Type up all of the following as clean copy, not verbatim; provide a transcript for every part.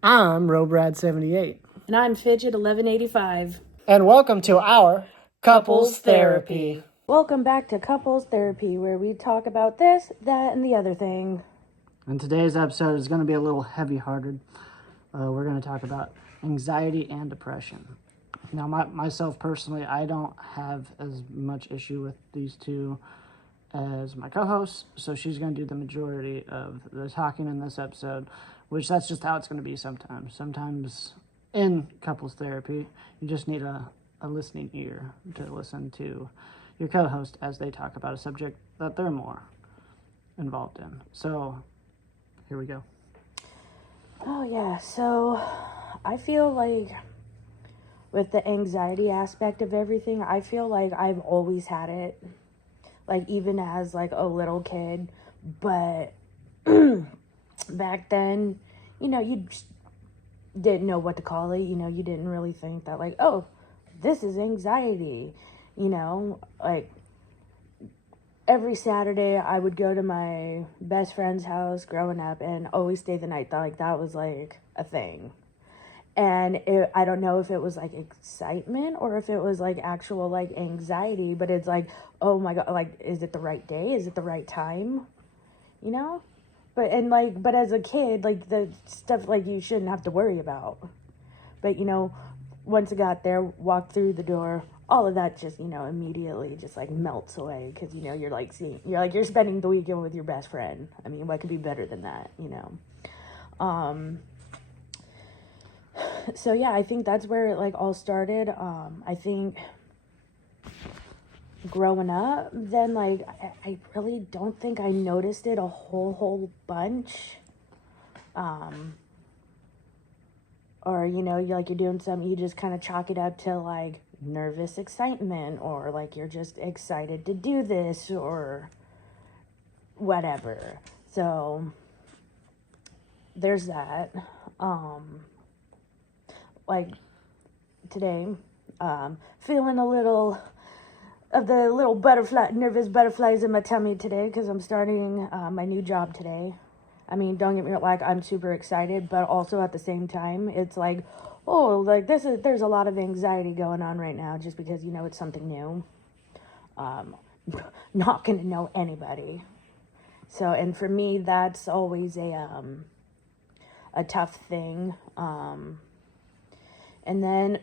I'm Robrad78. And I'm Fidget 1185. And welcome to our Couples Therapy. Welcome back to Couples Therapy, where we talk about this, that, and the other thing. And today's episode is going to be a little heavy-hearted. We're going to talk about anxiety and depression. Now, myself personally, I don't have as much issue with these two as my co-host, so she's going to do the majority of the talking in this episode, which that's just how it's going to be sometimes. Sometimes in couples therapy, you just need a listening ear to listen to your co-host as they talk about a subject that they're more involved in. So, here we go. Oh, yeah. So, I feel like with the anxiety aspect of everything, I feel like I've always had it. Like, even as, like, a little kid. But back then, you just didn't know what to call it. You didn't really think that, like, oh, this is anxiety. Like, every Saturday I would go to my best friend's house growing up and always stay the night. That was, like, a thing. And I don't know if it was, like, excitement or if it was, like, actual, like, anxiety. But it's like, oh, my God, like, is it the right day? Is it the right time? But as a kid, like, the stuff, like, you shouldn't have to worry about. But, once I got there, walked through the door, all of that just, immediately just, like, melts away. Because, you're spending the weekend with your best friend. I mean, what could be better than that, So, yeah, I think that's where it, like, all started. I think growing up, then, like, I really don't think I noticed it a whole bunch. Or, you're doing something, you just kind of chalk it up to, like, nervous excitement, or, like, you're just excited to do this, or whatever. So, there's that. Like, today, feeling a little of the little nervous butterflies in my tummy today, because I'm starting my new job today. I mean, don't get me wrong, like, I'm super excited, but also at the same time, it's like, oh, like, there's a lot of anxiety going on right now, just because, it's something new. Not gonna know anybody. So, and for me, that's always a tough thing. And then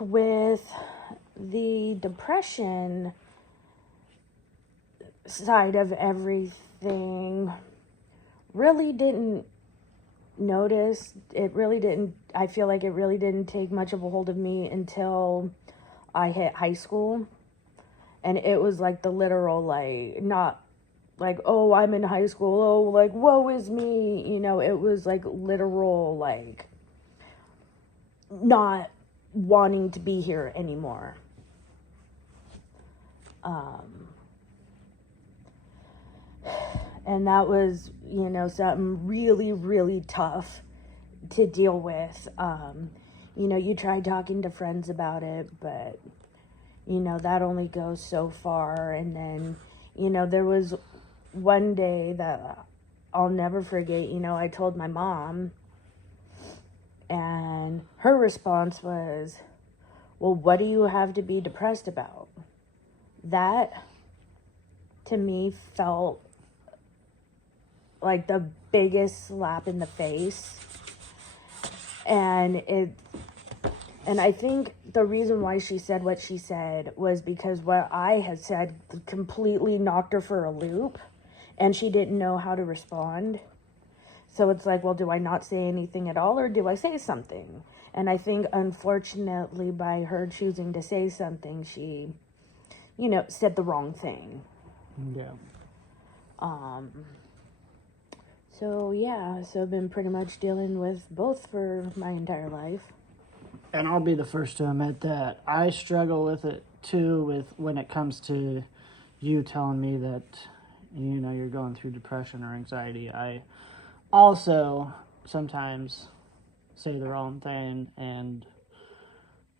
with the depression side of everything, really didn't notice. I feel like it really didn't take much of a hold of me until I hit high school. And it was like the literal, like, not like, oh, I'm in high school, oh, like, woe is me, it was like literal, like, not wanting to be here anymore. And that was, something really, really tough to deal with. You try talking to friends about it, but, that only goes so far. And then, there was one day that I'll never forget. I told my mom, and her response was, well, what do you have to be depressed about? That, to me, felt like the biggest slap in the face. And I think the reason why she said what she said was because what I had said completely knocked her for a loop, and she didn't know how to respond. So it's like, well, do I not say anything at all, or do I say something? And I think, unfortunately, by her choosing to say something, she, said the wrong thing. Yeah. So, yeah, so I've been pretty much dealing with both for my entire life. And I'll be the first to admit that I struggle with it too, with when it comes to you telling me that, you're going through depression or anxiety. I also sometimes say the wrong thing and,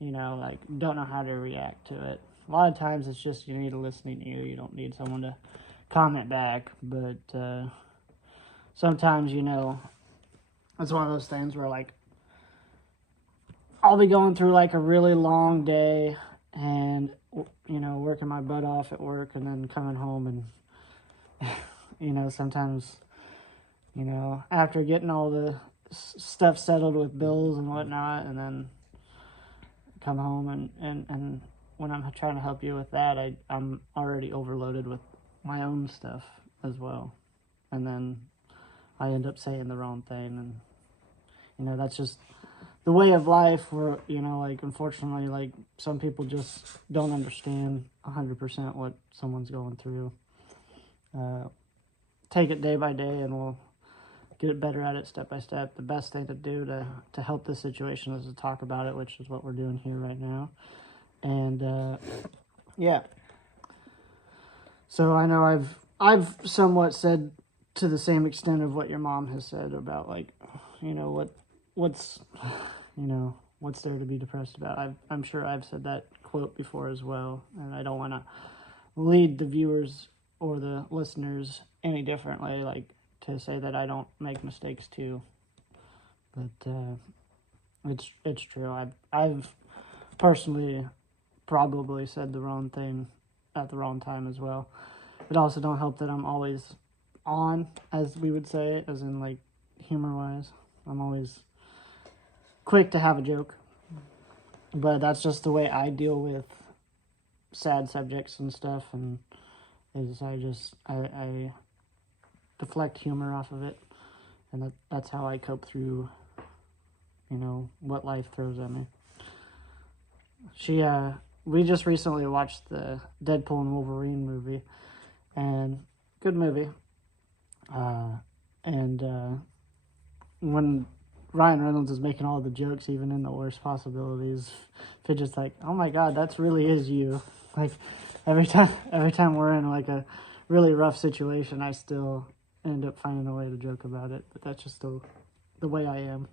like, don't know how to react to it. A lot of times it's just you need a listening ear. You don't need someone to comment back. But sometimes, it's one of those things where, like, I'll be going through, like, a really long day and, working my butt off at work and then coming home and, sometimes, after getting all the stuff settled with bills and whatnot, and then come home and when I'm trying to help you with that, I'm already overloaded with my own stuff as well. And then I end up saying the wrong thing, and, that's just the way of life where, like, unfortunately, like, some people just don't understand 100% what someone's going through. Take it day by day, and we'll get better at it step by step. The best thing to do to help this situation is to talk about it, which is what we're doing here right now. And yeah. So I know I've somewhat said to the same extent of what your mom has said about, like, what's what's there to be depressed about. I'm sure I've said that quote before as well, and I don't want to lead the viewers or the listeners any differently, like, to say that I don't make mistakes too. But it's true. I've personally probably said the wrong thing at the wrong time as well. It also don't help that I'm always on, as we would say, as in, like, humor wise. I'm always quick to have a joke, but that's just the way I deal with sad subjects and stuff, and is I deflect humor off of it, and that's how I cope through what life throws at me. We just recently watched the Deadpool and Wolverine movie, and good movie. And when Ryan Reynolds is making all the jokes, even in the worst possibilities, Fidget's like, oh my god, that's really is you. Like, every time we're in, like, a really rough situation, I still end up finding a way to joke about it. But that's just the way I am,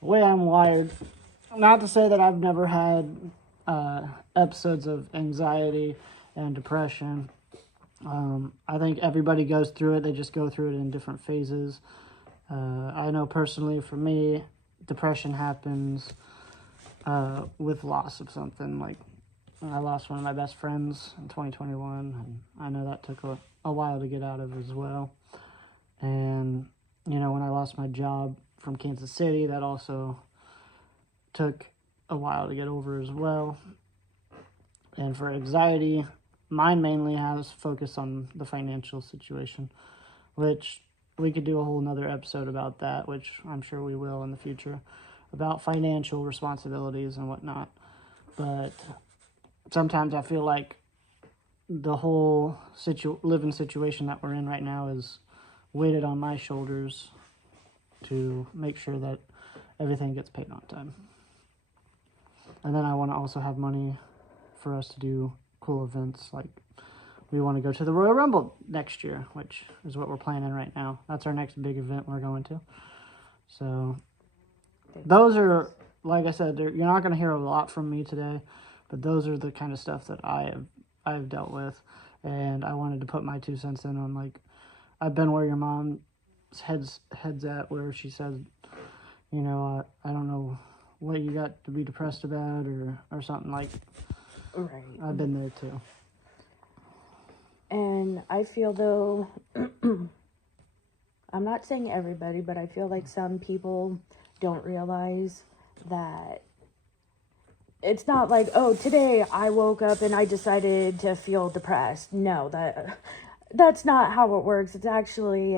the way I'm wired. Not to say that I've never had episodes of anxiety and depression. I think everybody goes through it. They just go through it in different phases. I know personally, for me, depression happens with loss of something. Like, I lost one of my best friends in 2021, and I know that took a while to get out of as well. And, when I lost my job from Kansas City, that also took a while to get over as well. And for anxiety, mine mainly has focused on the financial situation, which we could do a whole nother episode about that, which I'm sure we will in the future, about financial responsibilities and whatnot. But sometimes I feel like the whole living situation that we're in right now is weighted on my shoulders to make sure that everything gets paid on time. And then I want to also have money for us to do cool events. Like, we want to go to the Royal Rumble next year, which is what we're planning right now. That's our next big event we're going to. So those are, like I said, you're not going to hear a lot from me today, but those are the kind of stuff that I've dealt with. And I wanted to put my 2 cents in on, like, I've been where your mom's head's at, where she said, I don't know what you got to be depressed about or something. Like, Right. I've been there too. And I feel, though, I'm not saying everybody, but I feel like some people don't realize that it's not like, oh, today I woke up and I decided to feel depressed. No, that's not how it works. It's actually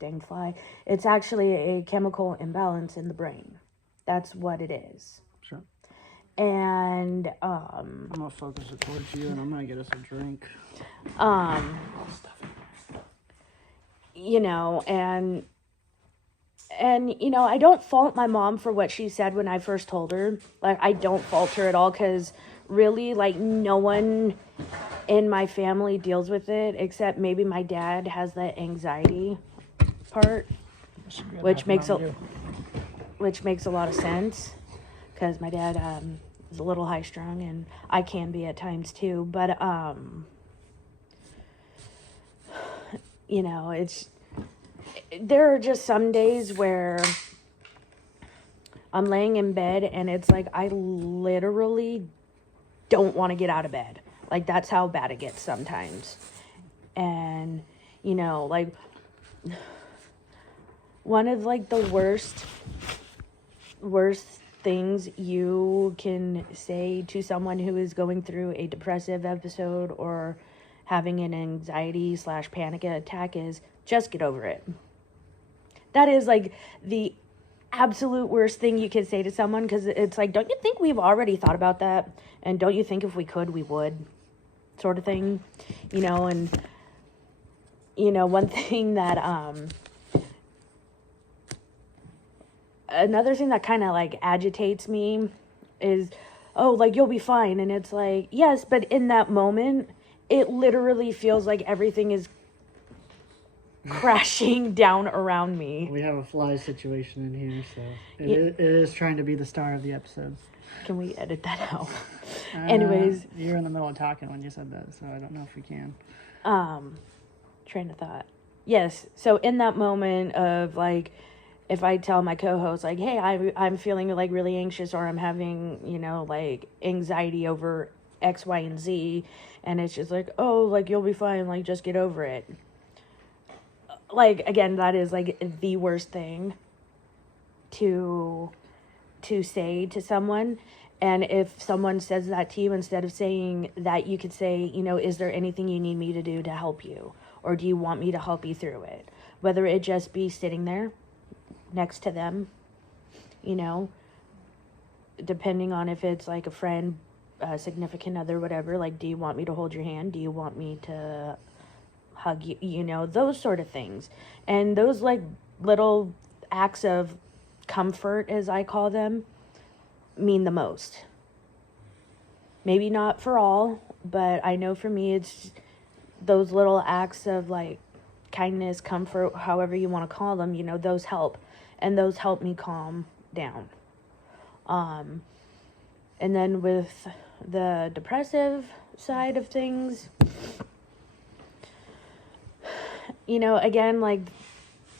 dang fly. It's actually a chemical imbalance in the brain. That's what it is. Sure. And I'm gonna focus it towards you, and I'm gonna get us a drink. And I don't fault my mom for what she said when I first told her. Like, I don't fault her at all, because really, like, no one in my family deals with it except maybe my dad has that anxiety part, which makes a lot of sense, because my dad is a little high strung, and I can be at times too. But it's there are just some days where I'm laying in bed and it's like I literally don't want to get out of bed. Like, that's how bad it gets sometimes. And, you know, like, one of, like, the worst things you can say to someone who is going through a depressive episode or having an anxiety/panic attack is just get over it. That is, like, the absolute worst thing you could say to someone, because it's like, don't you think we've already thought about that? And don't you think if we could, we would? Sort of thing, you know. And, you know, one thing that, another thing that kind of, like, agitates me is, oh, like, you'll be fine. And it's like, yes, but in that moment, it literally feels like everything is crashing down around me. We have a fly situation in here, so it is trying to be the star of the episode. Can we edit that out? Anyways. You're in the middle of talking when you said that, so I don't know if we can. Train of thought. Yes, so in that moment of, like, if I tell my co-host, like, hey, I'm feeling, like, really anxious, or I'm having, you know, like, anxiety over X, Y, and Z, and it's just like, oh, like, you'll be fine, like, just get over it. Like, again, that is, like, the worst thing to say to someone. And if someone says that to you, instead of saying that, you could say, you know, is there anything you need me to do to help you? Or do you want me to help you through it? Whether it just be sitting there next to them, you know, depending on if it's like a friend, a significant other, whatever, like, do you want me to hold your hand? Do you want me to hug you? You know, those sort of things. And those, like, little acts of comfort, as I call them, mean the most. Maybe not for all, but I know for me, it's those little acts of, like, kindness, comfort, however you want to call them, you know, those help. And those help me calm down. And then with the depressive side of things, you know, again, like,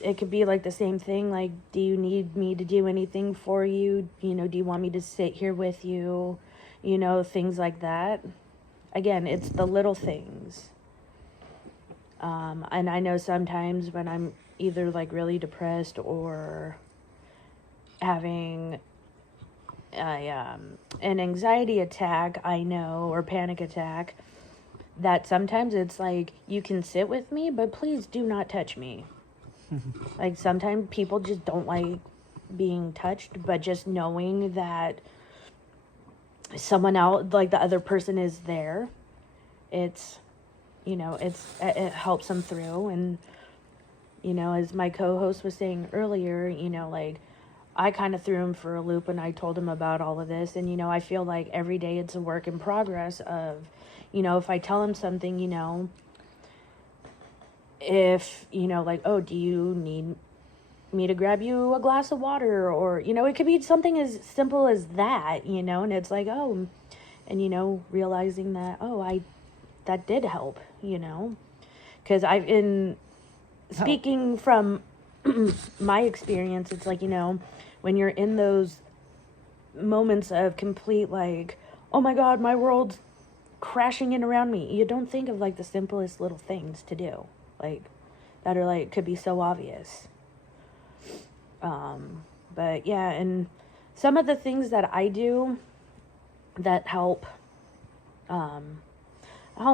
it could be, like, the same thing. Like, do you need me to do anything for you? You know, do you want me to sit here with you? You know, things like that. Again, it's the little things. And I know sometimes when I'm either, like, really depressed or having an anxiety attack, I know, or panic attack, that sometimes it's like, you can sit with me, but please do not touch me. Like, sometimes people just don't like being touched, but just knowing that someone else, like, the other person is there, it's, you know, it helps them through. And, you know, as my co-host was saying earlier, you know, like, I kind of threw him for a loop and I told him about all of this. And, you know, I feel like every day it's a work in progress of, you know, if I tell him something, you know, if, you know, like, oh, do you need me to grab you a glass of water? Or, you know, it could be something as simple as that, you know, and it's like, oh, and, you know, realizing that, oh, that did help, you know, because speaking from my experience, it's like, you know, when you're in those moments of complete, like, oh my God, my world's crashing in around me, you don't think of, like, the simplest little things to do, like, that are, like, could be so obvious. But yeah, and some of the things that I do that help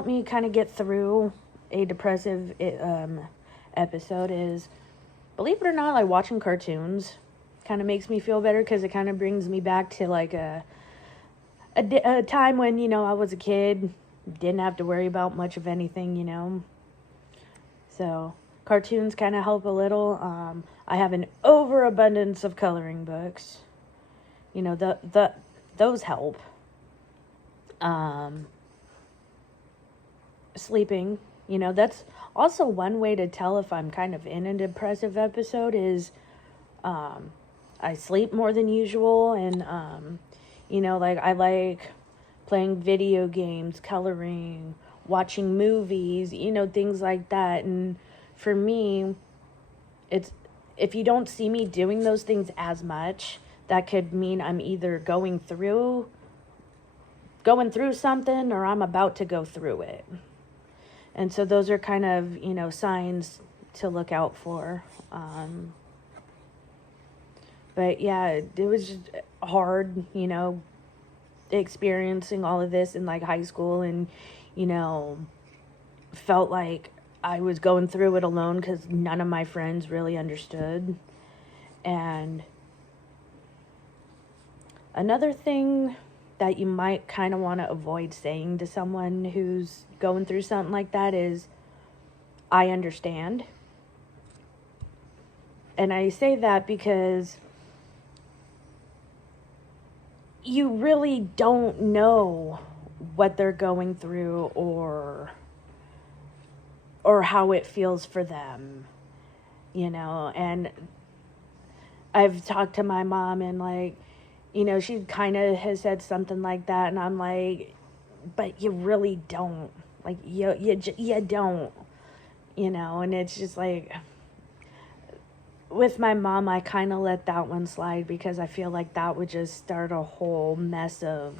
me kind of get through a depressive episode is, believe it or not, like, watching cartoons kind of makes me feel better, because it kind of brings me back to, like, a time when, you know, I was a kid, didn't have to worry about much of anything, you know. So cartoons kind of help a little. I have an overabundance of coloring books. You know, those help. Sleeping, you know, that's also one way to tell if I'm kind of in a depressive episode is, I sleep more than usual. And, you know, like, I like playing video games, coloring, watching movies, you know, things like that. And for me, it's, if you don't see me doing those things as much, that could mean I'm either going through something, or I'm about to go through it. And so those are kind of, signs to look out for. But yeah, it was just hard, experiencing all of this in like high school, and, felt like I was going through it alone because none of my friends really understood. And another thing that you might kind of want to avoid saying to someone who's going through something like that is, I understand. And I say that because you really don't know what they're going through, or how it feels for them, and I've talked to my mom, and like, she kind of has said something like that, and I'm like, but you really don't, like, you don't, and it's just like, with my mom, I kind of let that one slide because I feel like that would just start a whole mess of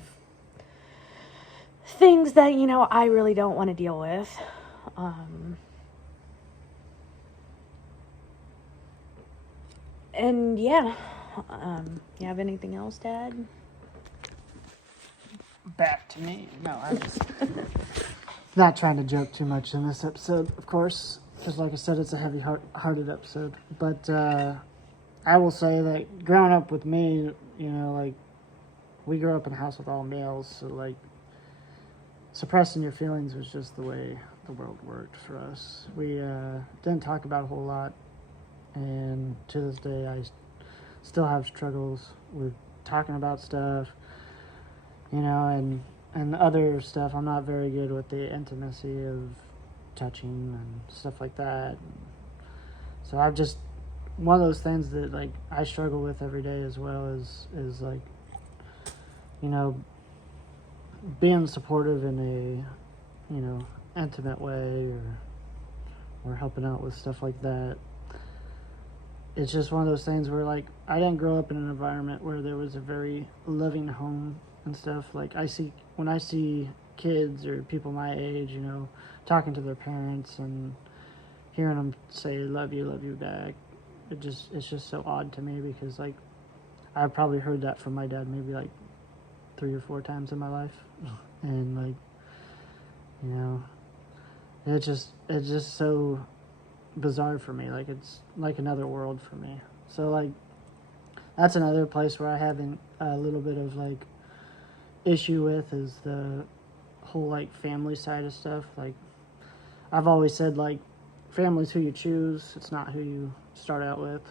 things that, I really don't want to deal with. And yeah, you have anything else, Dad? Back to me. No, I'm just not trying to joke too much in this episode, of course, because like I said, it's a heavy-hearted episode. But I will say that growing up with me, like, we grew up in a house with all males, so like, suppressing your feelings was just the way the world worked for us. We didn't talk about a whole lot, and to this day, I still have struggles with talking about stuff, and other stuff. I'm not very good with the intimacy of touching and stuff like that. So I've just, one of those things that like I struggle with every day as well is like, being supportive in a intimate way, or helping out with stuff like that. It's just one of those things where like I didn't grow up in an environment where there was a very loving home and stuff. Like when I see kids or people my age, talking to their parents and hearing them say love you back, it's just so odd to me, because like I've probably heard that from my dad maybe like 3 or 4 times in my life. And like, it's just so bizarre for me. Like, it's like another world for me. So like, that's another place where I have a little bit of like issue with, is the whole like family side of stuff. Like, I've always said like, family's who you choose, it's not who you start out with.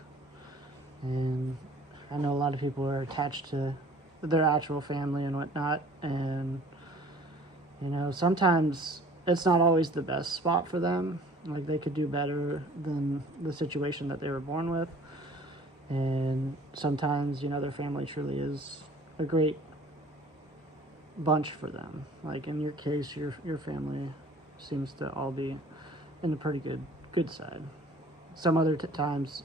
And I know a lot of people are attached to their actual family and whatnot, and sometimes it's not always the best spot for them. Like, they could do better than the situation that they were born with. And sometimes, their family truly is a great bunch for them. Like, in your case, your family seems to all be in a pretty good side. Some other times,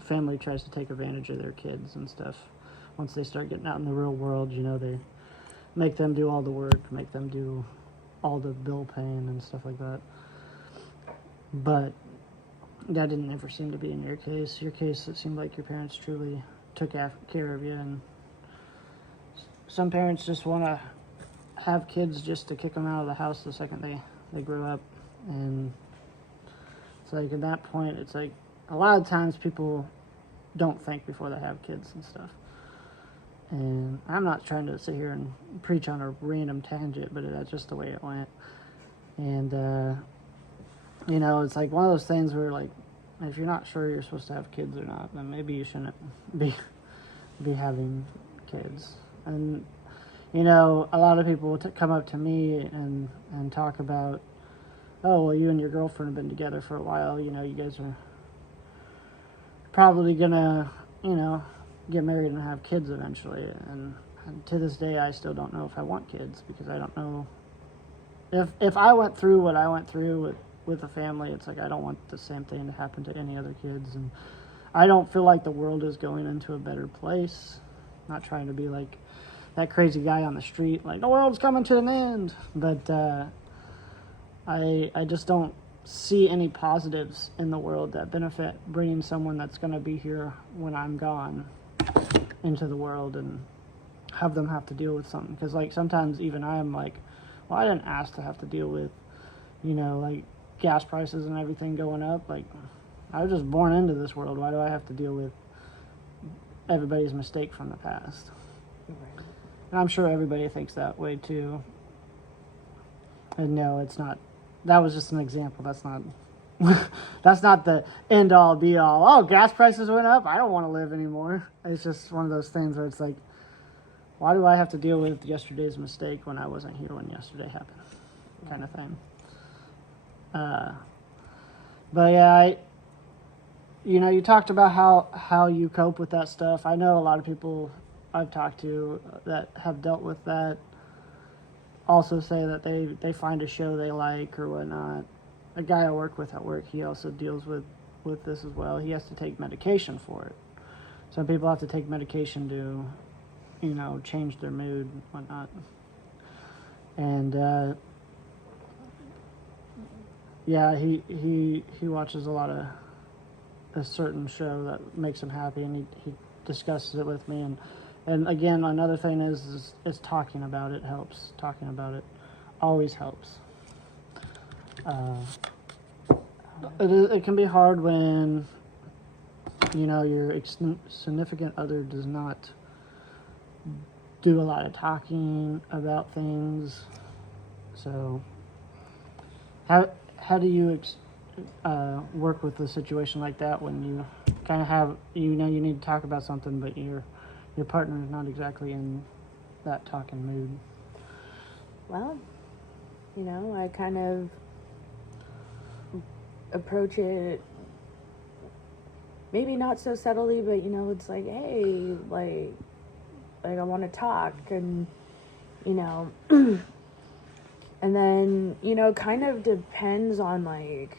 family tries to take advantage of their kids and stuff. Once they start getting out in the real world, they make them do all the work, make them do all the bill paying and stuff like that. But that didn't ever seem to be in your case. Your case, it seemed like your parents truly took care of you. And some parents just want to have kids just to kick them out of the house the second they grow up. And it's like, at that point, it's like, a lot of times people don't think before they have kids and stuff. And I'm not trying to sit here and preach on a random tangent, but that's just the way it went. And, it's like one of those things where, like, if you're not sure you're supposed to have kids or not, then maybe you shouldn't be having kids. And, a lot of people will come up to me and talk about, oh, well, you and your girlfriend have been together for a while, you guys are probably gonna, get married and have kids eventually. And to this day, I still don't know if I want kids, because I don't know if I went through what I went through with a family, it's like I don't want the same thing to happen to any other kids, and I don't feel like the world is going into a better place. Not trying to be like that crazy guy on the street, like the world's coming to an end, but I just don't see any positives in the world that benefit bringing someone that's going to be here when I'm gone into the world and have them have to deal with something. Because like sometimes even I'm like, well, I didn't ask to have to deal with, you know, like gas prices and everything going up. Like I was just born into this world. Why do I have to deal with everybody's mistake from the past? Right. And I'm sure everybody thinks that way too. And no, it's not. That was just an example. That's not that's not the end all be all. Oh, gas prices went up. I don't want to live anymore. It's just one of those things where it's like, why do I have to deal with yesterday's mistake when I wasn't here when yesterday happened? Kind of thing. But yeah, you know, you talked about how you cope with that stuff. I know a lot of people I've talked to that have dealt with that also say that they find a show they like or whatnot. A guy I work with at work, he also deals with this as well. He has to take medication for it. Some people have to take medication to, you know, change their mood and whatnot. And yeah, he watches a lot of a certain show that makes him happy, and he discusses it with me. And again, another thing is talking about it helps. Talking about it always helps. It can be hard when, you know, your significant other does not do a lot of talking about things. So how do you work with a situation like that when you kind of have, you know, you need to talk about something, but your partner is not exactly in that talking mood? Well, you know, I kind of approach it maybe not so subtly, but you know, it's like, hey, like I want to talk, and you know, and then, you know, kind of depends on like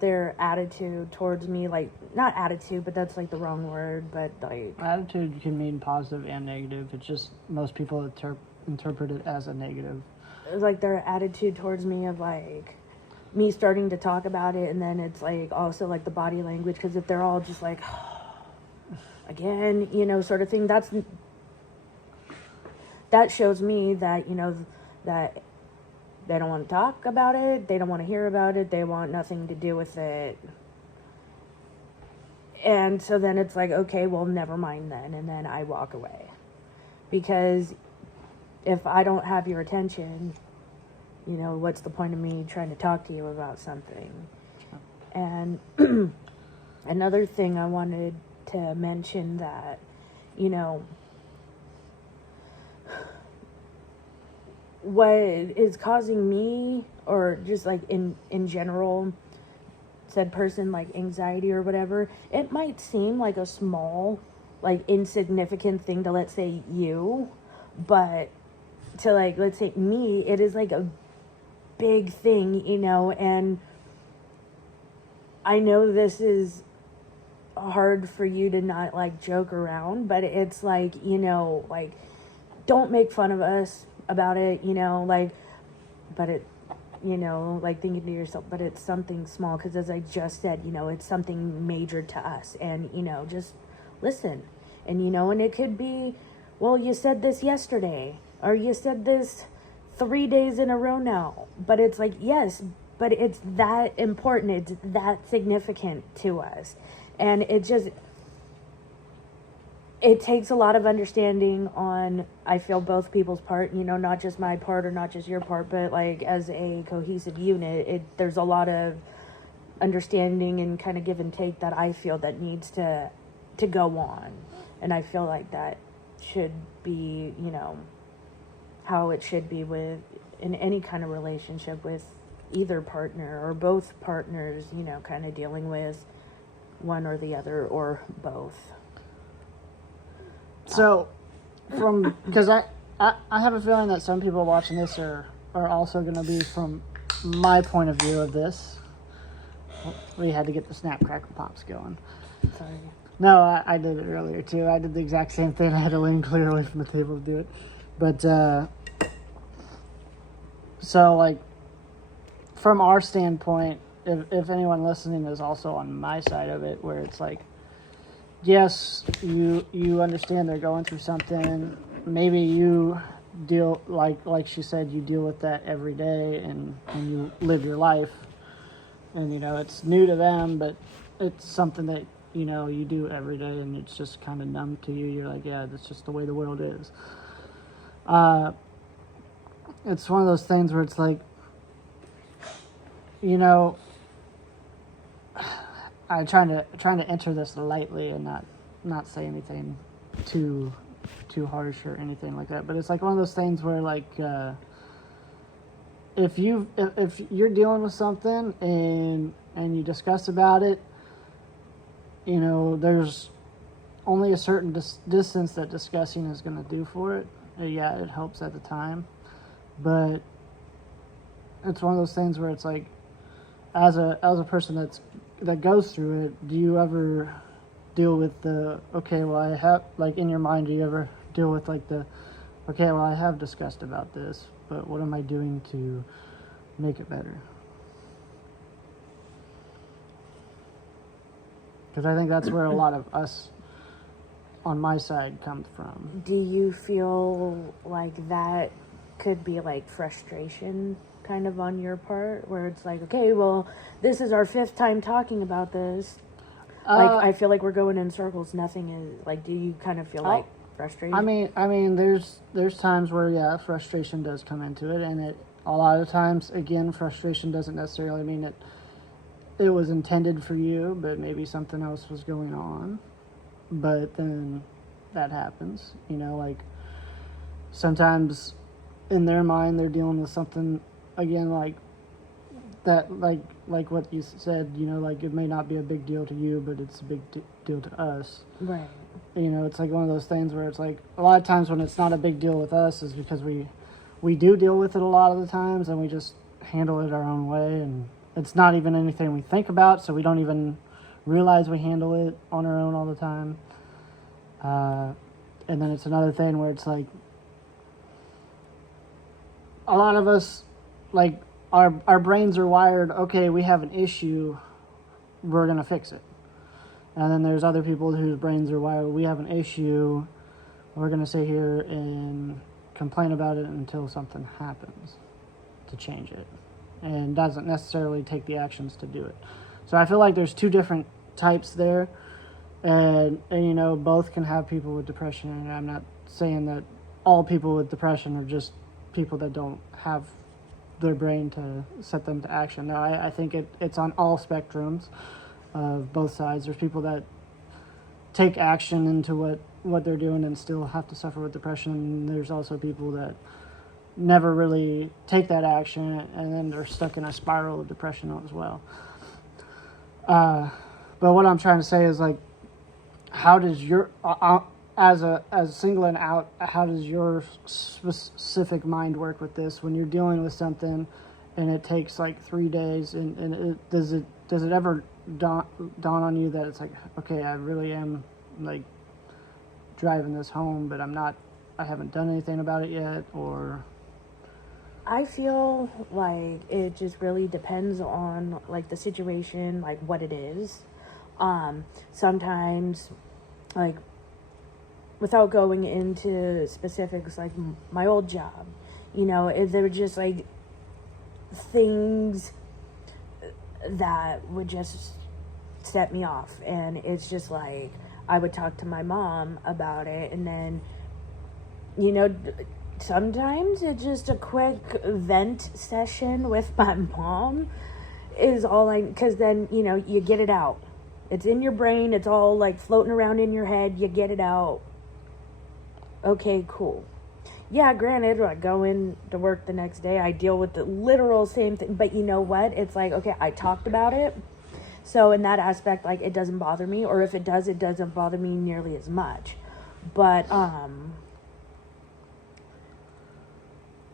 their attitude towards me, like not attitude, but that's like the wrong word, but like Attitude can mean positive and negative. It's just most people interpret it as a negative. like their attitude towards me of like me starting to talk about it, and then it's like also like the body language, because if they're all just like again, you know, sort of thing, that shows me that, you know, that they don't want to talk about it, they don't want to hear about it, they want nothing to do with it. And so then it's like, okay, well, never mind then, and then I walk away, because if I don't have your attention, you know, what's the point of me trying to talk to you about something? And another thing I wanted to mention that, you know, what is causing me, or just like in general, said person, like anxiety or whatever, it might seem like a small, like insignificant thing to, let's say, you, but to, like, let's say me, it is like a big thing, you know. And I know this is hard for you to not like joke around, but it's like, you know, like, don't make fun of us about it, you know, like, but it, you know, like thinking to yourself, but it's something small, because as I just said, you know, it's something major to us, and, you know, just listen. And, you know, and it could be, well, you said this yesterday, or you said this 3 days in a row now, but it's like, yes, but it's that important, it's that significant to us. And it just, it takes a lot of understanding on, I feel, both people's part, you know, not just my part or not just your part, but like as a cohesive unit, there's a lot of understanding and kind of give and take that I feel that needs to go on. And I feel like that should be, you know, how it should be with, in any kind of relationship with either partner or both partners, you know, kind of dealing with one or the other or both. So, because I have a feeling that some people watching this are also going to be from my point of view of this. We had to get the snap crackle pops going. Sorry. No, I did it earlier too. I did the exact same thing. I had to lean clear away from the table to do it. But so like from our standpoint, if anyone listening is also on my side of it, where it's like, yes, you understand they're going through something. Maybe you deal like she said, you deal with that every day and you live your life, and it's new to them, but it's something that you do every day, and it's just kind of numb to you. You're like, yeah, that's just the way the world is. It's one of those things where it's like, I'm trying to enter this lightly and not say anything too harsh or anything like that. But it's like one of those things where like if you're dealing with something and you discuss about it, there's only a certain distance that discussing is going to do for it. Yeah, it helps at the time, but it's one of those things where it's like, as a person that goes through it, do you ever deal with the, okay, well, I have, like, in your mind, do you ever deal with like the, okay, well, I have discussed about this, but what am I doing to make it better? Because I think that's where a lot of us on my side comes from. Do you feel like that could be like frustration kind of on your part, where it's like, okay, well, this is our 5th time talking about this. Like, I feel like we're going in circles. Nothing is like, do you kind of feel like frustrated? I mean, there's times where, yeah, frustration does come into it, and a lot of times, again, frustration doesn't necessarily mean it was intended for you, but maybe something else was going on. But then that happens, like sometimes in their mind they're dealing with something, again, like that, like what you said, like it may not be a big deal to you, but it's a big deal to us. Right. It's like one of those things where it's like, a lot of times when it's not a big deal with us is because we do deal with it a lot of the times, and we just handle it our own way, and it's not even anything we think about, so we don't even realize we handle it on our own all the time. And then it's another thing where it's like, a lot of us, like, our brains are wired, okay, we have an issue, we're going to fix it. And then there's other people whose brains are wired, we have an issue, we're going to sit here and complain about it until something happens to change it, and doesn't necessarily take the actions to do it. So I feel like there's 2 different types there, and both can have people with depression, and I'm not saying that all people with depression are just people that don't have their brain to set them to action. No, I think it's on all spectrums of both sides. There's people that take action into what they're doing and still have to suffer with depression, and there's also people that never really take that action, and then they're stuck in a spiral of depression as well. But what I'm trying to say is, like, how does your as singling out, how does your specific mind work with this when you're dealing with something and it takes like 3 days, and does it ever dawn on you that it's like, okay, I really am like driving this home, but I haven't done anything about it yet? Or I feel like it just really depends on like the situation, like what it is. Sometimes, like, without going into specifics, like my old job, they're just like things that would just set me off, and it's just like I would talk to my mom about it, and then sometimes it's just a quick vent session with my mom is all because then you get it out. It's in your brain, it's all like floating around in your head, you get it out. Okay, cool. Yeah, granted, I go in to work the next day, I deal with the literal same thing, but you know what? It's like, okay, I talked about it. So in that aspect, like, it doesn't bother me, or if it does, it doesn't bother me nearly as much. But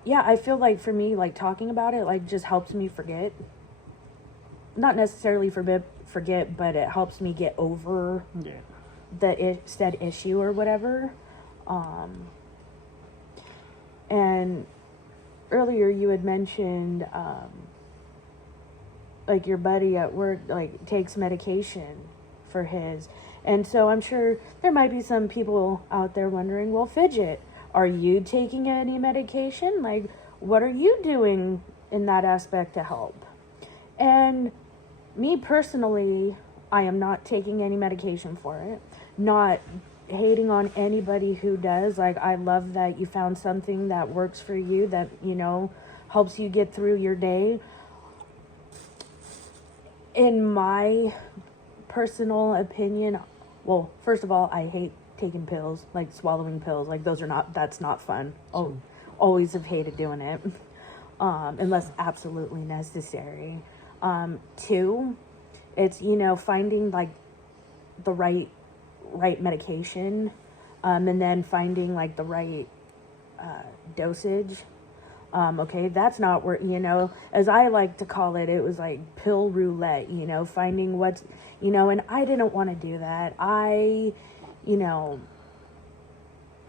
yeah, I feel like for me, like talking about it, like just helps me forget. Not necessarily forget, but it helps me get over Yeah. the said issue or whatever. And earlier you had mentioned like your buddy at work like takes medication for his, and so I'm sure there might be some people out there wondering, well, Fidget, are you taking any medication? Like, what are you doing in that aspect to help? And me personally, I am not taking any medication for it. Not hating on anybody who does. Like, I love that you found something that works for you, that, you know, helps you get through your day. In my personal opinion, well, first of all, I hate taking pills, like swallowing pills. Like, that's not fun. Oh, always have hated doing it. Unless absolutely necessary. Two, it's, you know, finding like the right medication, and then finding like the right dosage. Okay, that's not where, you know, as I like to call it, it was like pill roulette, you know, finding what's, you know, and I didn't want to do that. I, you know,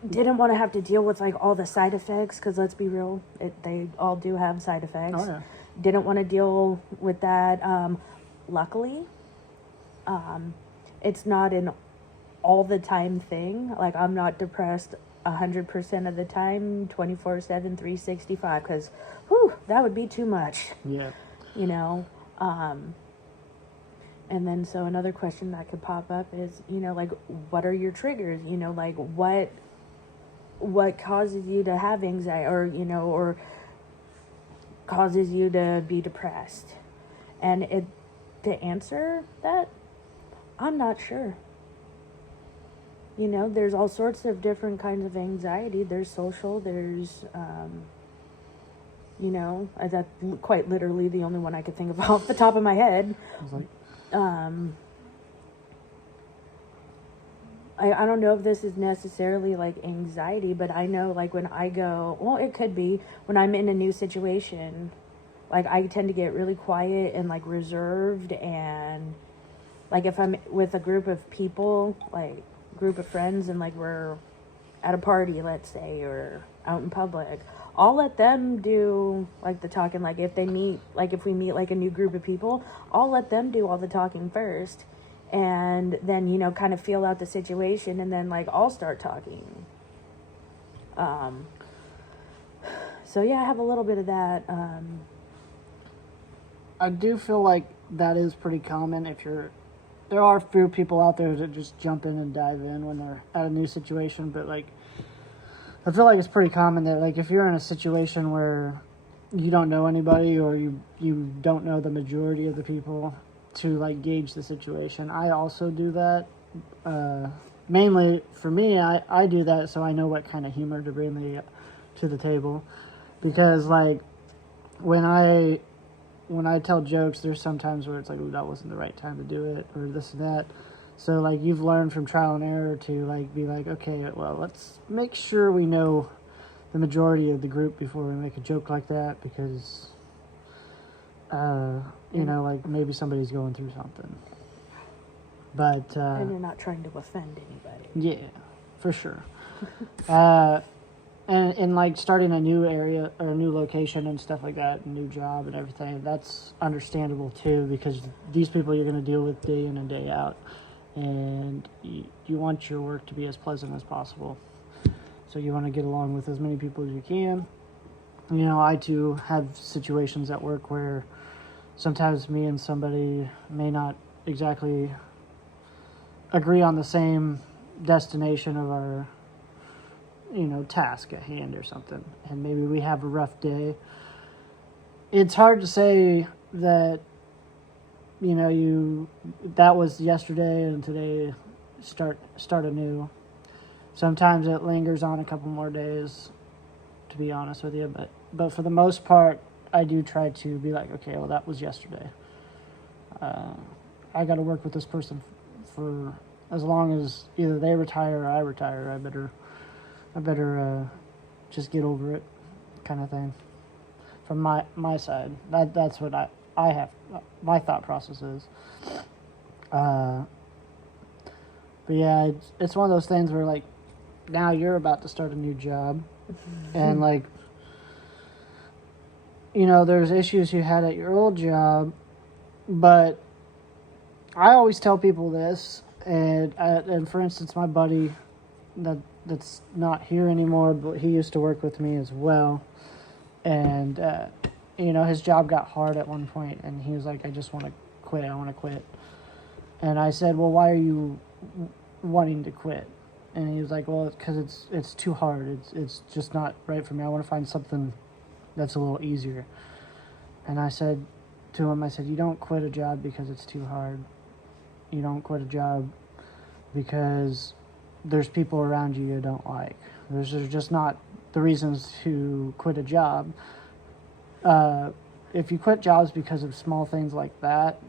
didn't want to have to deal with like all the side effects, because let's be real, they all do have side effects. Oh, yeah. Didn't want to deal with that. Luckily, it's not an all the time thing. Like, I'm not depressed 100% of the time, 24/7, 365, because whew, that would be too much, Yeah. you know. And then so another question that could pop up is, you know, like, what are your triggers? You know, like, what causes you to have anxiety, or, you know, or causes you to be depressed? And to answer that, I'm not sure. You know, there's all sorts of different kinds of anxiety. There's social, there's, you know, that's quite literally the only one I could think of off the top of my head. I don't know if this is necessarily like anxiety, but I know like when I go, well, it could be when I'm in a new situation, like I tend to get really quiet and like reserved, and like if I'm with a group of people, like group of friends, and like we're at a party, let's say, or out in public, I'll let them do like the talking. Like if we meet like a new group of people, I'll let them do all the talking first, and then, you know, kind of feel out the situation, and then like I'll start talking. So yeah, I have a little bit of that. I do feel like that is pretty common. There are a few people out there that just jump in and dive in when they're at a new situation, but like, I feel like it's pretty common that like if you're in a situation where you don't know anybody, or you don't know the majority of the people, to like gauge the situation. I also do that. Mainly for me, I do that so I know what kind of humor to bring to the table, because like when I tell jokes, there's sometimes where it's like, ooh, that wasn't the right time to do it, or this and that. So like you've learned from trial and error to like be like, okay, well, let's make sure we know the majority of the group before we make a joke like that, because you know, like maybe somebody's going through something. But And you're not trying to offend anybody. yeah, for sure. And like starting a new area or a new location and stuff like that, a new job and everything, that's understandable too, because these people you're going to deal with day in and day out, and you want your work to be as pleasant as possible. So you want to get along with as many people as you can. You know, I too have situations at work where sometimes me and somebody may not exactly agree on the same destination of our, you know, task at hand or something, and maybe we have a rough day. It's hard to say that, you know, that was yesterday and today start anew. Sometimes it lingers on a couple more days, to be honest with you, but for the most part, I do try to be like, okay, well, that was yesterday. I got to work with this person for as long as either they retire or I retire. I better just get over it. kind of thing. From my side, that's what I have. My thought process is. But yeah, it's one of those things where like now you're about to start a new job, and like there's issues you had at your old job, but I always tell people this, and for instance, my buddy that's not here anymore, but he used to work with me as well, and his job got hard at one point, and he was like, I just want to quit. I want to quit. And I said, well, why are you wanting to quit? And he was like, well, because it's too hard. It's just not right for me. I want to find something that's a little easier. And I said to him, you don't quit a job because it's too hard. You don't quit a job because there's people around you don't like. There's just not the reasons to quit a job. If you quit jobs because of small things like that,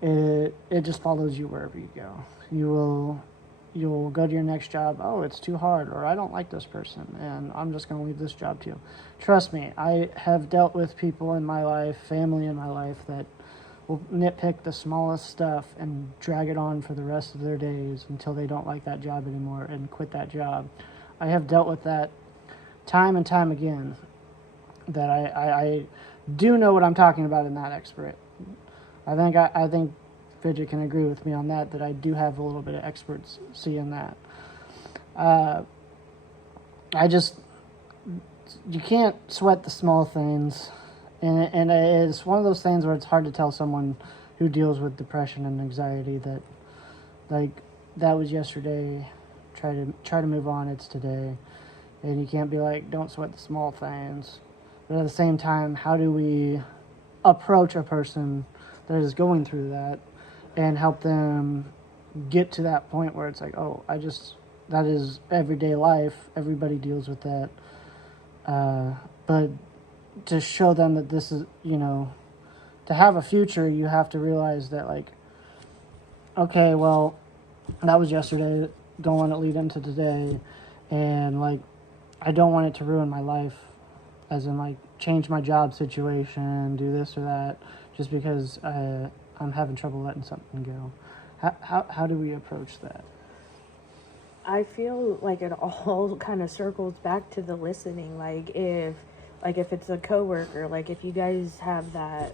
it just follows you wherever you go. You'll go to your next job. Oh, it's too hard, or I don't like this person, and I'm just going to leave this job too. Trust me, I have dealt with people in my life, family in my life, that will nitpick the smallest stuff and drag it on for the rest of their days until they don't like that job anymore and quit that job. I have dealt with that time and time again. That I do know what I'm talking about in that expert. I think Fidget can agree with me on that I do have a little bit of expertise in that. You can't sweat the small things, and it's one of those things where it's hard to tell someone who deals with depression and anxiety that, like, that was yesterday, try to move on, it's today, and you can't be like, don't sweat the small things. But at the same time, how do we approach a person that is going through that and help them get to that point where it's like, oh, that is everyday life. Everybody deals with that. But to show them that this is, to have a future, you have to realize that, like, okay, well, that was yesterday. Don't want it to lead into today. And, like, I don't want it to ruin my life. As in, like, change my job situation, do this or that, just because I'm having trouble letting something go. How do we approach that? I feel like it all kind of circles back to the listening. Like if it's a coworker, like if you guys have that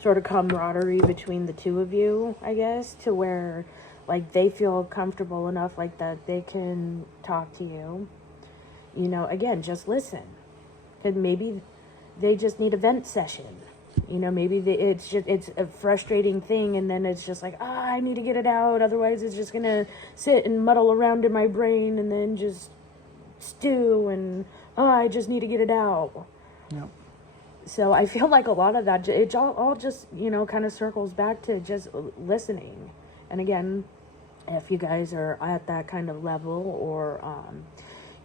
sort of camaraderie between the two of you, I guess, to where like they feel comfortable enough like that they can talk to you. Again, just listen. Because maybe they just need a vent session. Maybe it's a frustrating thing, and then it's just like, I need to get it out. Otherwise, it's just gonna sit and muddle around in my brain, and then just stew. And I just need to get it out. Yep. So I feel like a lot of that, it all just kind of circles back to just listening. And again, if you guys are at that kind of level, or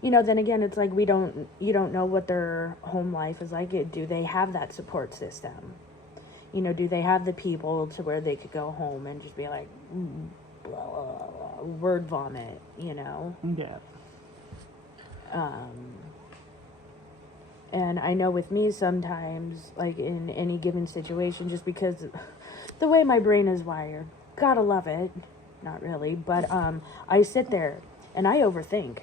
then again, it's like you don't know what their home life is like. Do they have that support system? Do they have the people to where they could go home and just be like, blah, blah, blah, word vomit, Yeah. And I know with me sometimes, like in any given situation, just because the way my brain is wired, gotta love it. Not really, but I sit there and I overthink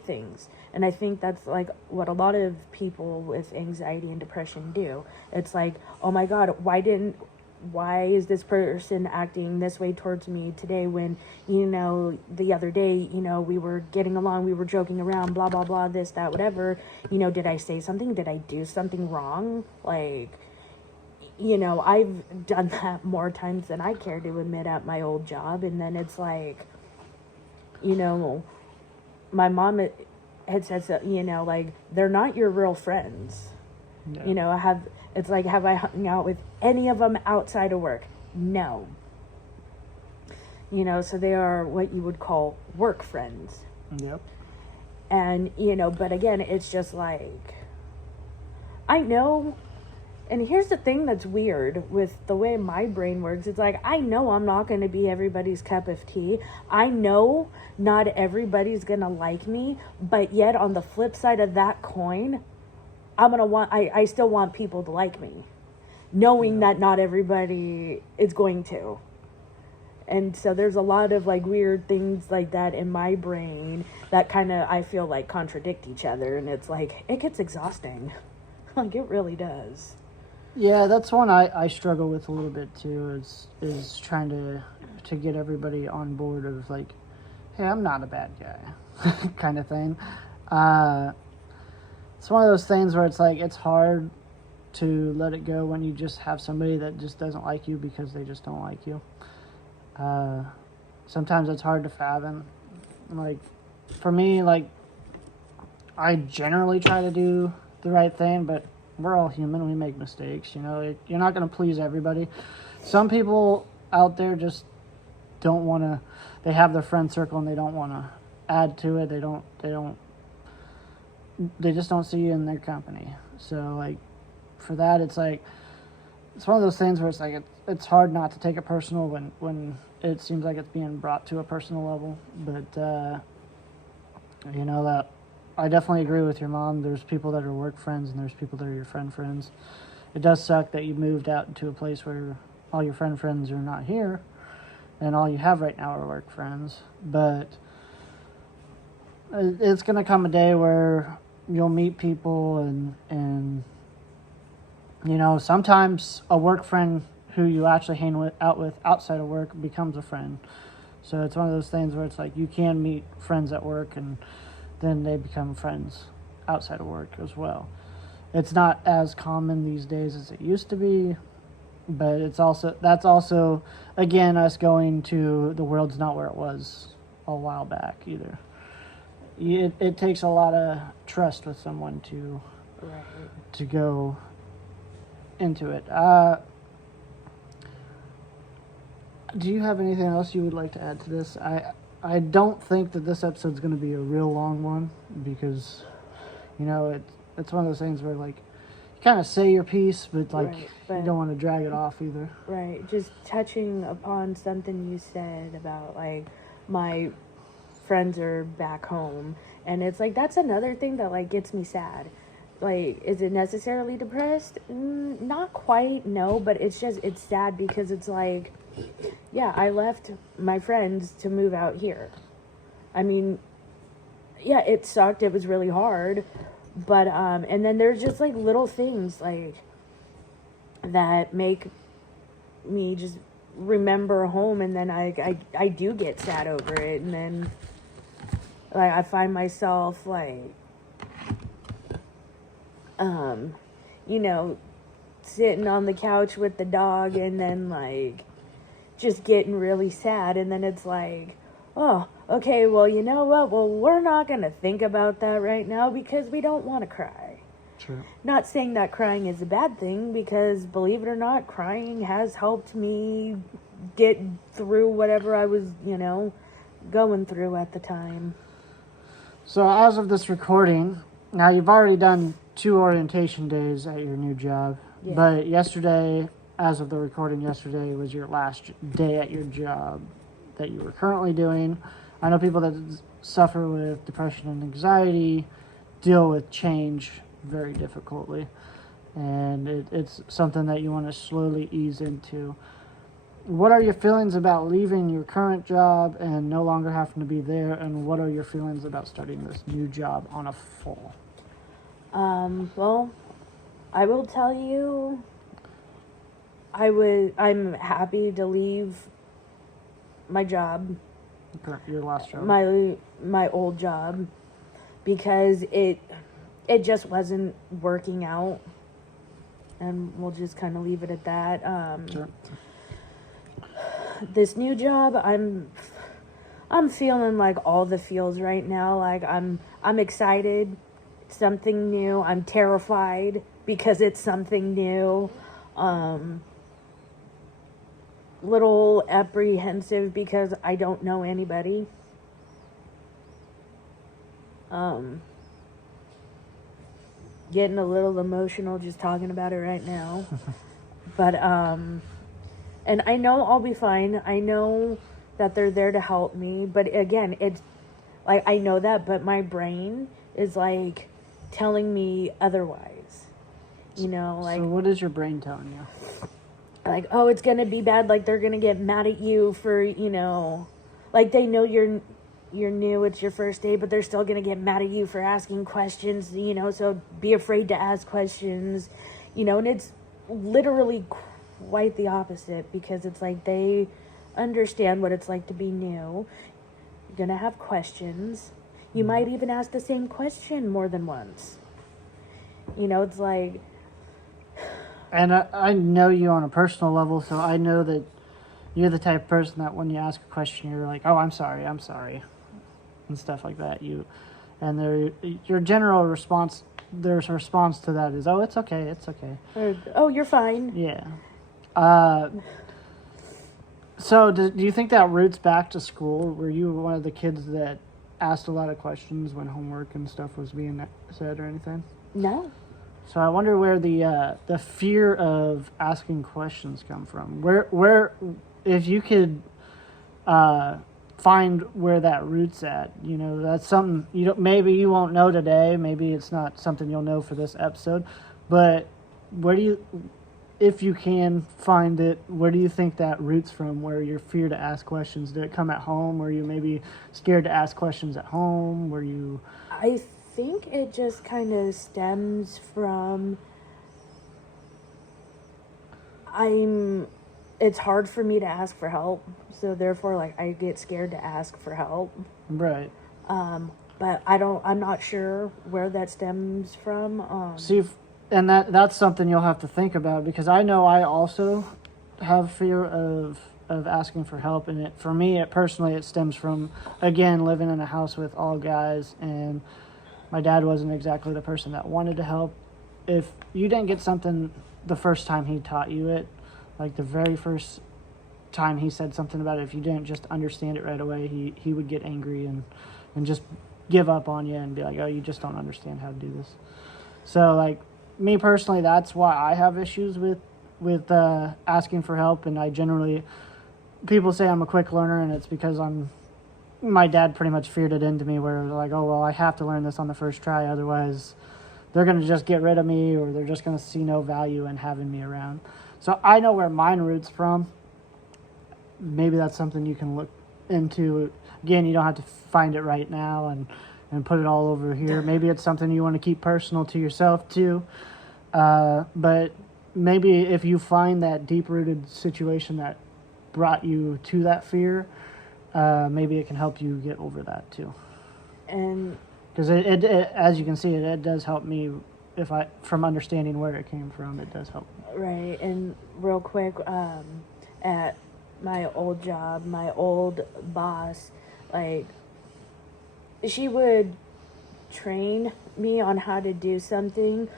things, and I think that's like what a lot of people with anxiety and depression do. It's like, oh my god, why is this person acting this way towards me today when the other day we were getting along, we were joking around, blah blah blah, this, that, whatever. Did I say something, did I do something wrong? Like, I've done that more times than I care to admit at my old job. And then it's like, my mom had said, so, like, they're not your real friends. No. Have I hung out with any of them outside of work? No. So they are what you would call work friends. Yep. And, but again, it's just like, I know And here's the thing that's weird with the way my brain works. It's like, I know I'm not going to be everybody's cup of tea. I know not everybody's going to like me, but yet on the flip side of that coin, I still want people to like me, knowing that not everybody is going to. And so there's a lot of like weird things like that in my brain that kind of, I feel like, contradict each other. And it's like, it gets exhausting. Like, it really does. Yeah, that's one I struggle with a little bit too. Is trying to get everybody on board of like, hey, I'm not a bad guy, kind of thing. It's one of those things where it's like it's hard to let it go when you just have somebody that just doesn't like you because they just don't like you. Sometimes it's hard to fathom. Like for me, like I generally try to do the right thing, but we're all human. We make mistakes. You're not going to please everybody. Some people out there just don't want to. They have their friend circle and they don't want to add to it. They just don't see you in their company. So like, for that, it's like it's one of those things where it's like it's hard not to take it personal when it seems like it's being brought to a personal level. But that I definitely agree with your mom. There's people that are work friends and there's people that are your friends. It does suck that you moved out into a place where all your friends are not here and all you have right now are work friends. But it's going to come a day where you'll meet people and sometimes a work friend who you actually hang out with outside of work becomes a friend. So it's one of those things where it's like you can meet friends at work and then they become friends outside of work as well. It's not as common these days as it used to be, but that's also again us going to the world's not where it was a while back either. It takes a lot of trust with someone to go into it. Do you have anything else you would like to add to this? I don't think that this episode's going to be a real long one because, it's one of those things where like you kind of say your piece, but like but you don't want to drag it off either. Right. Just touching upon something you said about like my friends are back home, and it's like that's another thing that like gets me sad. Like, is it necessarily depressed? Not quite, no, but it's sad because it's like, yeah, I left my friends to move out here. I mean, yeah, it sucked. It was really hard. But, and then there's just like little things like that make me just remember home, and then I do get sad over it. And then like I find myself like, sitting on the couch with the dog and then like just getting really sad, and then it's like, oh, okay, well, you know what? Well, we're not going to think about that right now because we don't want to cry. True. Not saying that crying is a bad thing, because believe it or not, crying has helped me get through whatever I was, going through at the time. So as of this recording, now you've already done 2 orientation days at your new job, but yesterday, as of the recording yesterday, was your last day at your job that you were currently doing. I know people that suffer with depression and anxiety deal with change very difficultly, and it's something that you want to slowly ease into. What are your feelings about leaving your current job and no longer having to be there, and what are your feelings about starting this new job on a full? Well, I will tell you, I'm happy to leave my job. Your last job. My old job, because it just wasn't working out, and we'll just kind of leave it at that. Sure. This new job, I'm feeling like all the feels right now. Like I'm excited. Something new. I'm terrified because it's something new. Little apprehensive because I don't know anybody. getting a little emotional just talking about it right now. But and I know I'll be fine. I know that they're there to help me, but again, it's like I know that, but my brain is like telling me otherwise. You know, like So what is your brain telling you? like, oh, it's gonna be bad, like they're gonna get mad at you for, you know, like they know you're new, it's your first day, but they're still gonna get mad at you for asking questions, you know, so be afraid to ask questions, you know. And it's literally quite the opposite, because it's like they understand what it's like to be new. You're gonna have questions, you might even ask the same question more than once, you know. It's like, And I know you on a personal level, so I know that you're the type of person that when you ask a question, you're like, "Oh, I'm sorry," and stuff like that. Your general response, their response to that is, "Oh, it's okay, it's okay." or, oh, you're fine. Yeah. So do you think that roots back to school? Were you one of the kids that asked a lot of questions when homework and stuff was being said or anything? No. So I wonder where the fear of asking questions come from. Where if you could find where that roots at, you know, that's something you don't, maybe you won't know today. Maybe it's not something you'll know for this episode, but where do you, if you can find it, where do you think that roots from? Where your fear to ask questions? Did it come at home? Were you maybe scared to ask questions at home? Were you? I think it just kind of stems from it's hard for me to ask for help, so therefore like I get scared to ask for help. Right. But I'm not sure where that stems from. See if, and that's something you'll have to think about, because I know I also have fear of asking for help, and for me it personally it stems from, again, living in a house with all guys, and my dad wasn't exactly the person that wanted to help. If you didn't get something the first time he taught you it, like the very first time he said something about it, if you didn't just understand it right away, he would get angry and just give up on you and be like, "Oh, you just don't understand how to do this." So like me personally, that's why I have issues with asking for help, and I generally, people say I'm a quick learner, and it's because my dad pretty much feared it into me, where they're like, "Oh, well, I have to learn this on the first try, otherwise they're going to just get rid of me, or they're just going to see no value in having me around." So I know where mine roots from. Maybe that's something you can look into. Again, you don't have to find it right now and put it all over here. Maybe it's something you want to keep personal to yourself too. But maybe if you find that deep-rooted situation that brought you to that fear, maybe it can help you get over that too. And Because it as you can see, it does help me. From understanding where it came from, it does help me. right, and real quick, at my old job, my old boss, like, she would train me on how to do something,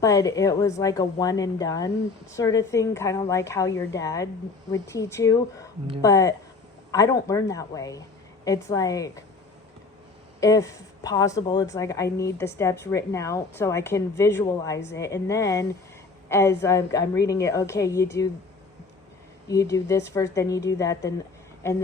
but it was like a one and done sort of thing, kind of like how your dad would teach you. Yeah. But I don't learn that way. It's like, if possible, it's like I need the steps written out so I can visualize it, and then as I'm reading it, okay, you do this first, then you do that, and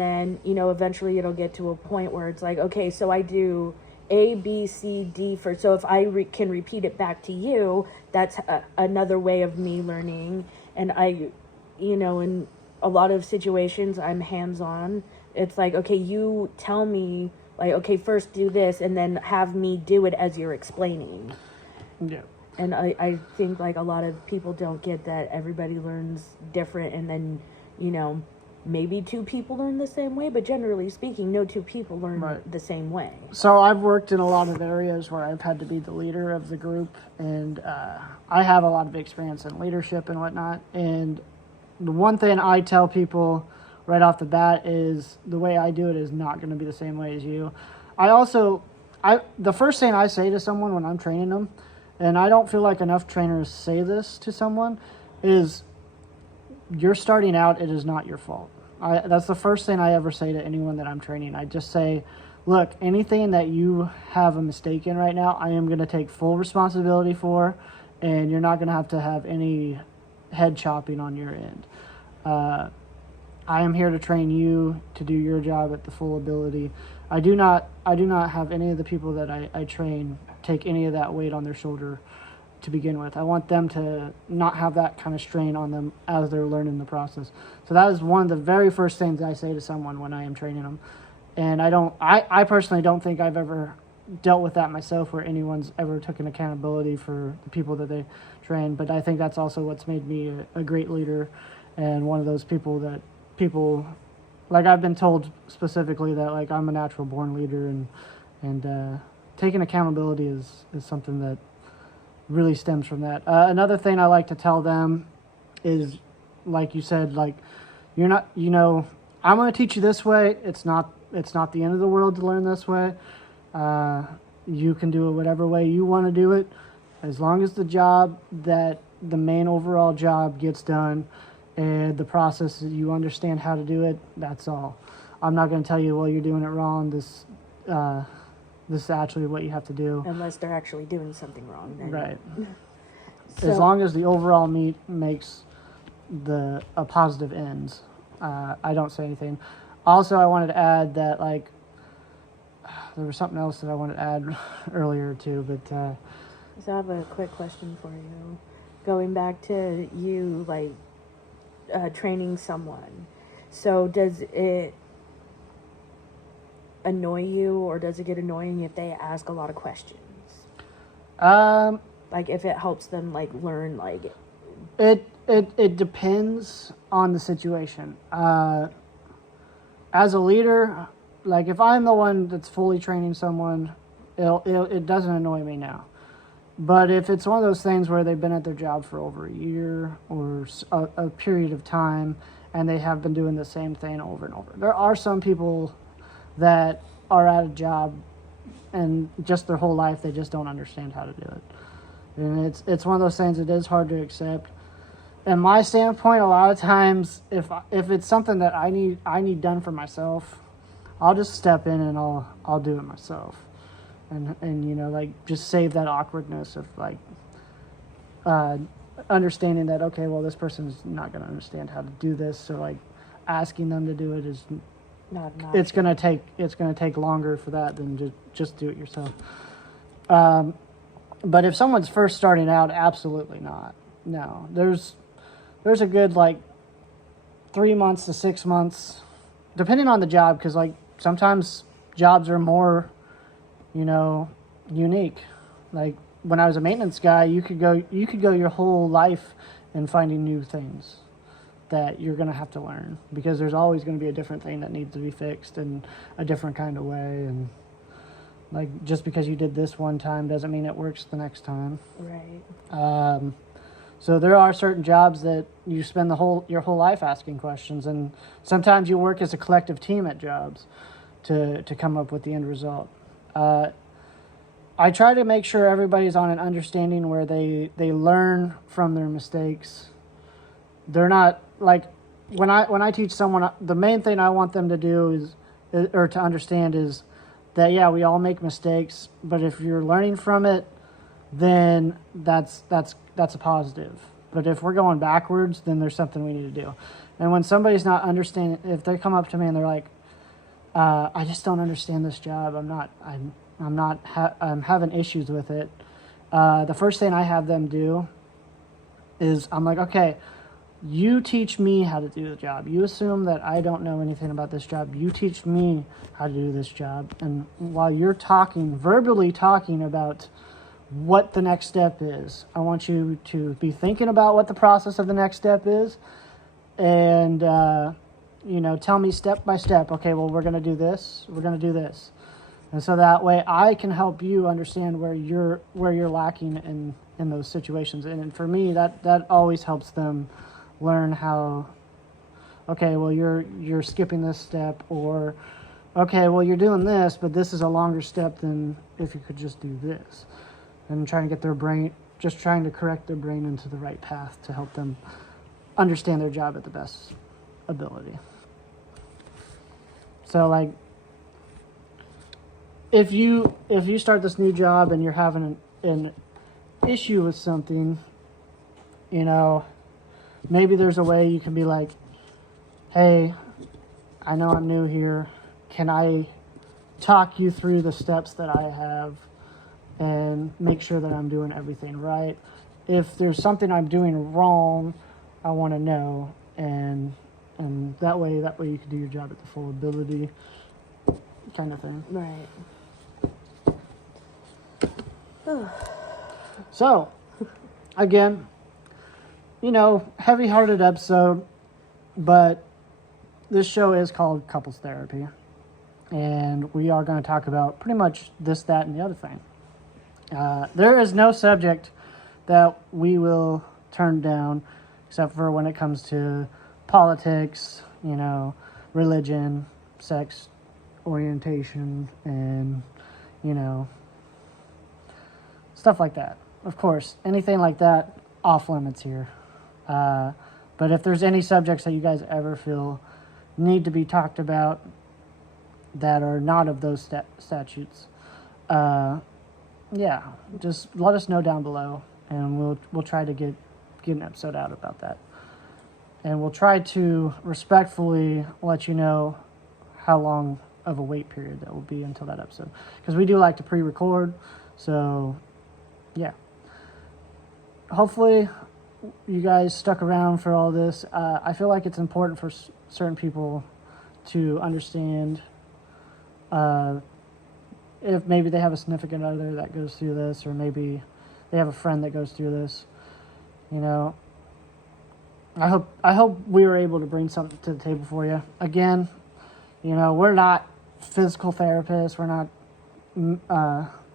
then, you know, eventually it'll get to a point where it's like, okay, so I do A, B, C, D first. So if I can repeat it back to you, that's another way of me learning. And I, you know, in a lot of situations, I'm hands-on. It's like, okay, you tell me, like, okay, first do this, and then have me do it as you're explaining. Yeah. And I think, like, a lot of people don't get that everybody learns different, and then, you know, maybe two people learn the same way, but generally speaking, no two people learn Right. the same way. So I've worked in a lot of areas where I've had to be the leader of the group, and I have a lot of experience in leadership and whatnot. And the one thing I tell people right off the bat is the way I do it is not going to be the same way as you. The first thing I say to someone when I'm training them, and I don't feel like enough trainers say this to someone, is you're starting out, it is not your fault. That's the first thing I ever say to anyone that I'm training. I just say, look, anything that you have a mistake in right now, I am going to take full responsibility for, and you're not going to have any head chopping on your end. I am here to train you to do your job at the full ability. I do not have any of the people that I train take any of that weight on their shoulder to begin with. I want them to not have that kind of strain on them as they're learning the process. So that is one of the very first things I say to someone when I am training them. And I personally don't think I've ever dealt with that myself where anyone's ever taken accountability for the people that they train. But I think that's also what's made me a great leader and one of those people that people, like I've been told specifically that like I'm a natural born leader, and taking accountability is something that really stems from that. Another thing I like to tell them is, like you said, like you're not, I'm going to teach you this way. It's not the end of the world to learn this way. You can do it whatever way you want to do it, as long as the main overall job gets done and the process, you understand how to do it. That's all. I'm not going to tell you, well, you're doing it wrong. This is actually what you have to do. Unless they're actually doing something wrong. Then. Right. So, as long as the overall meet makes a positive ends, I don't say anything. Also, I wanted to add that, like, there was something else that I wanted to add earlier too, but So I have a quick question for you. Going back to you, like, training someone. So does it annoy you, or does it get annoying if they ask a lot of questions? Like if it helps them like learn, like it depends on the situation. As a leader, like if I'm the one that's fully training someone, it doesn't annoy me now. But if it's one of those things where they've been at their job for over a year or a period of time, and they have been doing the same thing over and over. There are some people that are at a job and just their whole life they just don't understand how to do it. And it's one of those things that is hard to accept. And my standpoint, a lot of times, if it's something that I need done for myself, I'll just step in and I'll do it myself. And like just save that awkwardness of like understanding that, okay, well, this person's not going to understand how to do this, so like asking them to do it is not it's going to take longer for that than just do it yourself. But if someone's first starting out, absolutely not. No, there's a good like 3 months to 6 months, depending on the job, because like sometimes jobs are more unique. Like when I was a maintenance guy, you could go your whole life in finding new things that you're going to have to learn, because there's always going to be a different thing that needs to be fixed in a different kind of way. And like just because you did this one time doesn't mean it works the next time. Right. So there are certain jobs that you spend your whole life asking questions, and sometimes you work as a collective team at jobs to come up with the end result. I try to make sure everybody's on an understanding where they learn from their mistakes. They're not like when I teach someone, the main thing I want them to do or to understand is that, yeah, we all make mistakes, but if you're learning from it, then that's a positive. But if we're going backwards, then there's something we need to do. And when somebody's not understanding, if they come up to me and they're like, I just don't understand this job. I'm having issues with it. The first thing I have them do is I'm like, okay, you teach me how to do the job. You assume that I don't know anything about this job. You teach me how to do this job. And while you're verbally talking about what the next step is, I want you to be thinking about what the process of the next step is, and tell me step by step, okay, well, we're going to do this, we're going to do this. And so that way I can help you understand where you're lacking in those situations. And for me, that always helps them learn how, okay, well, you're skipping this step, or okay, well, you're doing this, but this is a longer step than if you could just do this. And trying to get trying to correct their brain into the right path to help them understand their job at the best ability. So like if you start this new job and you're having an issue with something, you know, maybe there's a way you can be like, hey, I know I'm new here. Can I talk you through the steps that I have and make sure that I'm doing everything right? If there's something I'm doing wrong, I want to know, and that way you can do your job at the full ability, kind of thing. Right. So, again, you know, heavy-hearted episode, but this show is called Couples Therapy, and we are going to talk about pretty much this, that, and the other thing. There is no subject that we will turn down, except for when it comes to politics, you know, religion, sex orientation, and, you know, stuff like that. Of course, anything like that, off limits here. But if there's any subjects that you guys ever feel need to be talked about that are not of those statutes, yeah, just let us know down below, and we'll try to get an episode out about that. And we'll try to respectfully let you know how long of a wait period that will be until that episode, because we do like to pre-record. So yeah, hopefully you guys stuck around for all this. I feel like it's important for certain people to understand if maybe they have a significant other that goes through this, or maybe they have a friend that goes through this. You know, I hope we were able to bring something to the table for you. Again, you know, we're not physical therapists. We're not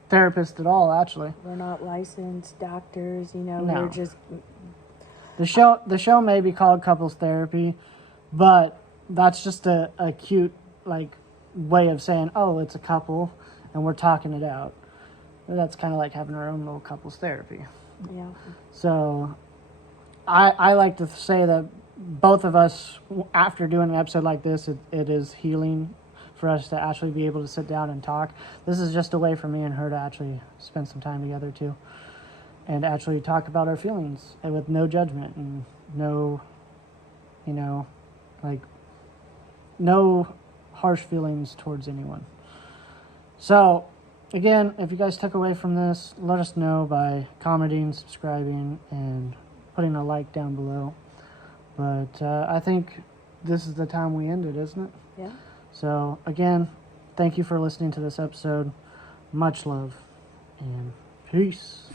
therapists at all, actually. We're not licensed doctors, you know. No. We're just... The show may be called Couples Therapy, but that's just a cute, like, way of saying, oh, it's a couple and we're talking it out. That's kind of like having our own little couples therapy. Yeah. So I like to say that both of us, after doing an episode like this, it is healing for us to actually be able to sit down and talk. This is just a way for me and her to actually spend some time together too, and actually talk about our feelings with no judgment and no, you know, like, no harsh feelings towards anyone. So, again, if you guys took away from this, let us know by commenting, subscribing, and putting a like down below. But I think this is the time we end it, isn't it? Yeah. So, again, thank you for listening to this episode. Much love, and peace.